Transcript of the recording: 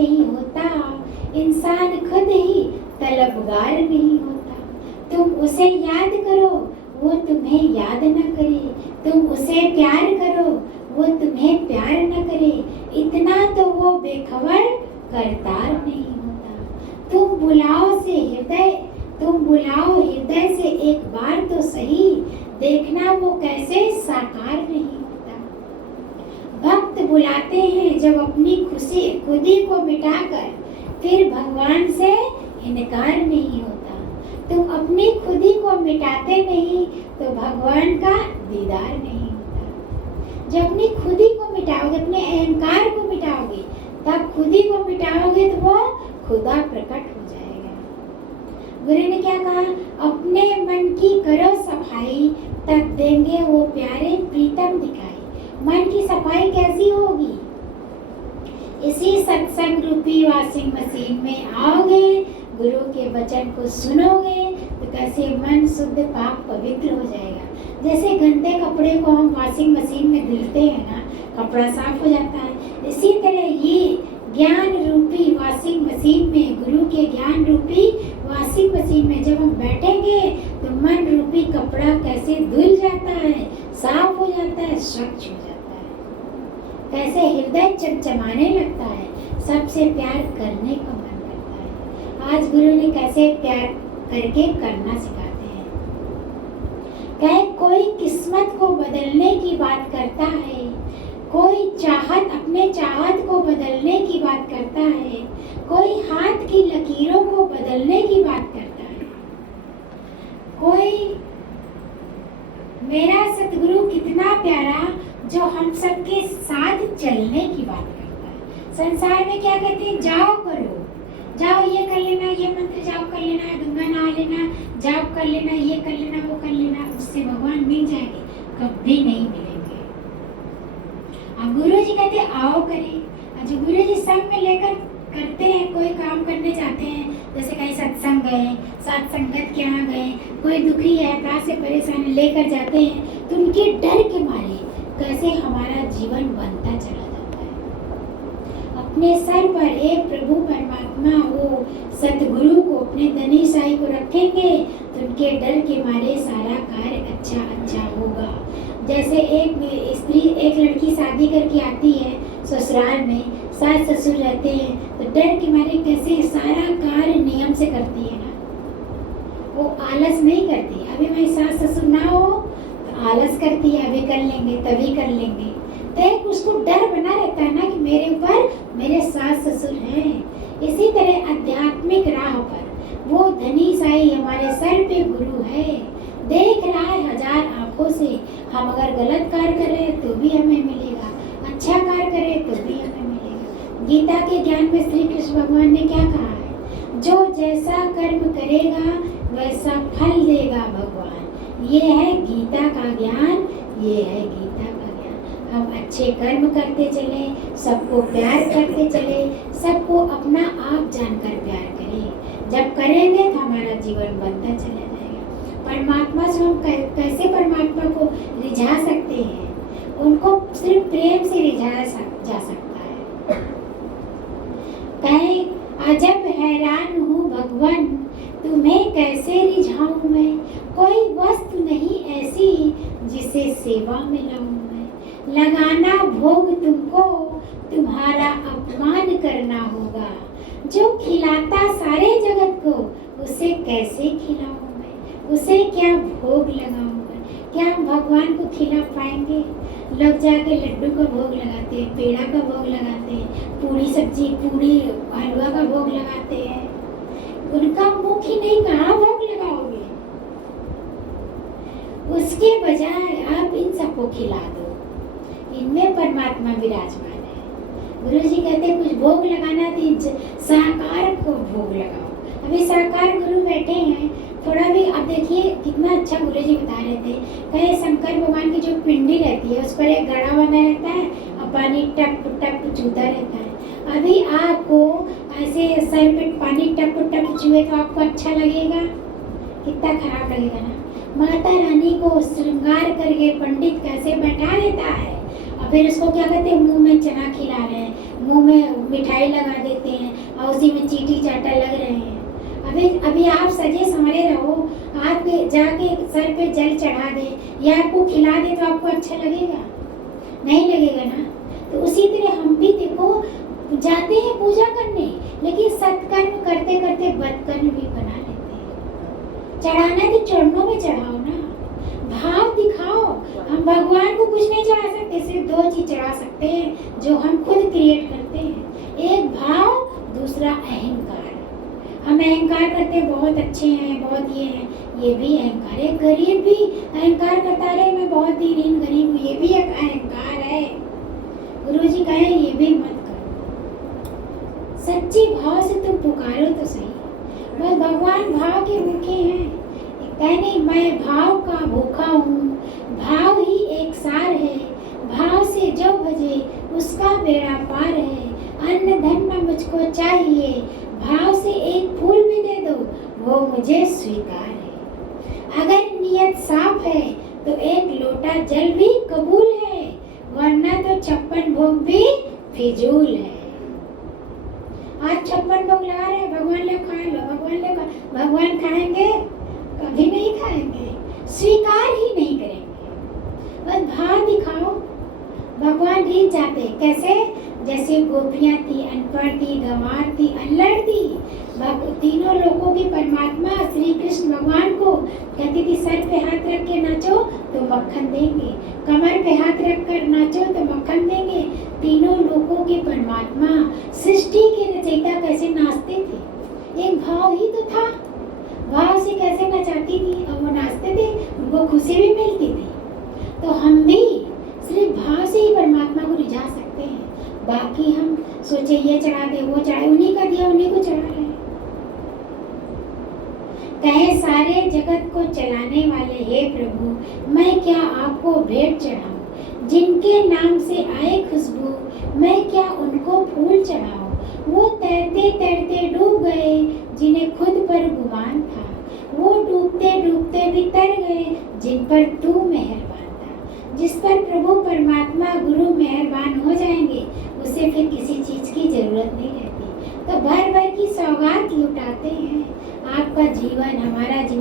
नहीं होता, इंसान खुद ही तलबगार नहीं होता। तुम उसे याद करो, वो तुम्हें याद न करे, तुम उसे प्यार करो, वो तुम्हें प्यार न करे, इतना तो वो बेखबर करतार नहीं होता। तुम बुलाओ हृदय से एक बार तो सही, देखना वो कैसे साकार नहीं होता। भक्त बुलाते हैं जब अपनी खुदी को मिटाकर, फिर भगवान से इनकार नहीं होता। तुम अपनी खुदी को मिटाते नहीं तो भगवान का दीदार नहीं होता। जब अपनी खुदी को मिटाओगे, अपने अहंकार को मिटाओगे, तब खुदी को मिटाओगे तो वो खुदा प्रकट हो जाएगा। गुरु ने क्या कहा? अपने मन की करो सफाई, तब देंगे वो प्यारे प्रीतम दिखाई। मन की सफाई कैसी होगी? इसी सत्संग रूपी वॉशिंग मशीन में आओगे, गुरु के वचन को सुनोगे तो कैसे मन शुद्ध पाक पवित्र हो जाएगा। जैसे गंदे कपड़े को हम वॉशिंग मशीन में धुलते हैं ना, कपड़ा साफ हो जाता है, इसी तरह ये ज्ञान रूपी वॉशिंग मशीन में, गुरु के ज्ञान रूपी वॉशिंग मशीन में जब हम बैठेंगे तो मन रूपी कपड़ा कैसे धुल जाता है, साफ हो जाता है, स्वच्छ हो जाता है, कैसे हृदय चमचमाने लगता है, सबसे प्यार करने का मन करता है। आज गुरु ने कैसे प्यार करके करना सिखाते हैं। कहे कोई किस्मत को बदलने की बात करता है, कोई अपने चाहत को बदलने की बात करता है, कोई हाथ की लकीरों को बदलने की बात करता है, कोई मेरा सतगुरु कितना प्यारा जो हम सबके साथ चलने की बात करता है। संसार में क्या कहते हैं? जाओ करो, जाओ ये कर लेना, ये मंत्र जाप कर लेना, गंगा नहा लेना, जाप कर लेना, ये कर लेना, वो कर लेना, उससे भगवान मिल जाएंगे? कभी नहीं मिलेंगे। अब गुरु जी कहते आओ करें। जो गुरु जी संग में लेकर करते हैं, कोई काम करने जाते हैं, जैसे कहीं सत्संग गए, साथ संगत के यहाँ गए, कोई दुखी है, प्यास से परेशान लेकर जाते हैं, तो उनके डर के मारे कैसे हमारा जीवन बनता चला जाता है। अपने सर पर एक प्रभु परमात्मा वो सतगुरु को, अपने धनी साई को रखेंगे तो उनके डर के मारे सारा कार्य अच्छा अच्छा होगा। जैसे एक स्त्री, एक लड़की शादी करके आती है ससुराल में, सास ससुर रहते हैं तो डर के मारे कैसे सारा कार्य नियम से करती है ना, वो आलस नहीं करती। अभी मेरी सास ससुर ना हो तो आलस करती है, अभी कर लेंगे, तभी कर लेंगे, तो एक उसको डर बना रहता है ना कि मेरे ऊपर मेरे सास ससुर हैं। इसी तरह आध्यात्मिक राह पर वो धनी साई हमारे सर पे गुरु है, देख रहा है हजार आंखों से। हम अगर गलत कार्य करें तो भी हमें मिलेगा, अच्छा कार्य करें तो भी हमें मिलेगा। गीता के ज्ञान में श्री कृष्ण भगवान ने क्या कहा है? जो जैसा कर्म करेगा वैसा फल देगा भगवान। ये है गीता का ज्ञान, ये है गीता का ज्ञान। हम अच्छे कर्म करते चले, सबको प्यार करते चले, सबको अपना आप जानकर प्यार करें। जब करेंगे तो हमारा जीवन बनता चला जाएगा। परमात्मा से हम कैसे परमात्मा को रिझा सकते हैं? उनको सिर्फ प्रेम से रिझाया जा सकता है। कहे अजब हैरान हूँ भगवान, तुम्हें कैसे रिझाऊं मैं? कोई वस्तु नहीं ऐसी जिसे सेवा में लाऊं मैं। लगाना भोग तुमको, तुम्हारा अपमान करना होगा। जो खिलाता सारे जगत को, उसे कैसे खिलाऊं मैं? उसे क्या भोग लगाऊं मैं? क्या हम भगवान को खिला पाएंगे? लोग जाके लड्डू का भोग लगाते हैं, पेड़ा का भोग लगाते हैं, पूरी सब्जी, पूरी हलवा का भोग लगाते हैं। उनका मुख ही नहीं, कहाँ भोग लगाओगे? उसके बजाय आप इन सबको खिला दो, इनमें परमात्मा विराजमान है। गुरु जी कहते हैं कुछ भोग लगाना तो साकार को भोग लगाओ। अभी साकार गुरु बैठे हैं, थोड़ा भी अब देखिए कितना अच्छा गुरु जी बता रहे थे। कहे शंकर भगवान की जो पिंडी रहती है उस पर एक घड़ा बना रहता है और पानी टप टप चूता रहता है। अभी आपको ऐसे सर पे पानी टप टप चूहे तो आपको अच्छा लगेगा? कितना खराब लगेगा ना। माता रानी को श्रृंगार करके पंडित कैसे बैठा लेता है और फिर उसको क्या कहते हैं, मुंह में चना खिला रहे हैं, मुंह में मिठाई लगा देते हैं और उसी में चीटी चाटा लग रहे हैं। अभी आप सजे संवरे रहो, आप जाके सर पे जल चढ़ा दे या आपको खिला दे तो आपको अच्छा लगेगा? नहीं लगेगा ना। तो उसी तरह हम भी देखो जाते हैं पूजा करने, लेकिन सत्कर्म करते करते बदकर्म भी बना लेते हैं। चढ़ाना तो चरणों में चढ़ाओ ना, भाव दिखाओ। हम भगवान को कुछ नहीं चढ़ा सकते, सिर्फ दो चीज चढ़ा सकते हैं जो हम खुद क्रिएट करते हैं, एक भाव, दूसरा अहंकार। हम अहंकार करते हैं बहुत अच्छे हैं, बहुत ये हैं, ये भी अहंकार है। गरीब भी अहंकार करता रहे मैं बहुत दीन गरीब हूँ, ये भी एक अहंकार है। गुरुजी कहे ये भी मत करो, सच्ची भाव से तुम पुकारो तो सही। बस भगवान भाव के भूखे हैं, कहने मैं भाव का भूखा हूँ, भाव ही एक सार है, भाव से जो भजे उसका बेड़ा पार है। अन्न धन न मुझको चाहिए, भाव से एक फूल भी दे दो वो मुझे स्वीकार है। अगर नियत साफ है तो एक लोटा जल भी कबूल है, वरना तो 56 भोग भी फिजूल है। आज 56 भोग लगा रहे, भगवान ले खा लो, भगवान ले खा, भगवान खाएंगे? कभी नहीं खाएंगे, स्वीकार ही नहीं करेंगे। बस भाव दिखाओ, भगवान रीझ जाते। कैसे? जैसे गोपियां थी, अनपढ़ थी, गंवार थी, अल्लड़ थी, तीनों लोगों की परमात्मा श्री कृष्ण भगवान को कहती थी सर पे हाथ रख के नाचो तो मक्खन देंगे, कमर पे हाथ रख कर नाचो तो मक्खन देंगे। तीनों लोगों के परमात्मा सृष्टि के रचयिता कैसे नाचते थे? एक भाव ही तो था, भाव से कैसे नचाती थी और वो नाचते थे, उनको खुशी भी मिलती थी। तो हम भी सिर्फ भाव से ही परमात्मा को रिझा सकते हैं। बाकी हम सोचे ये चढ़ा दे वो चढ़ाए, उन्हीं का दिया उन्हीं को चढ़ा रहे हैं। कहे सारे जगत को चलाने वाले हे प्रभु, मैं क्या आपको भेंट चढ़ाऊं? जिनके नाम से आए खुशबू, मैं क्या उनको फूल चढ़ाऊं? वो तैरते तैरते डूब गए जिन्हें खुद पर गुमान था, वो डूबते डूबते भी तर गए जिन पर तू मेहरबान था। जिस पर प्रभु परमात्मा गुरु मेहरबान हो जाएंगे उसे फिर किसी चीज की जरूरत नहीं रहती। तो भर भर की सौगात लुटाते हैं। आपका जीवन, हमारा जीवन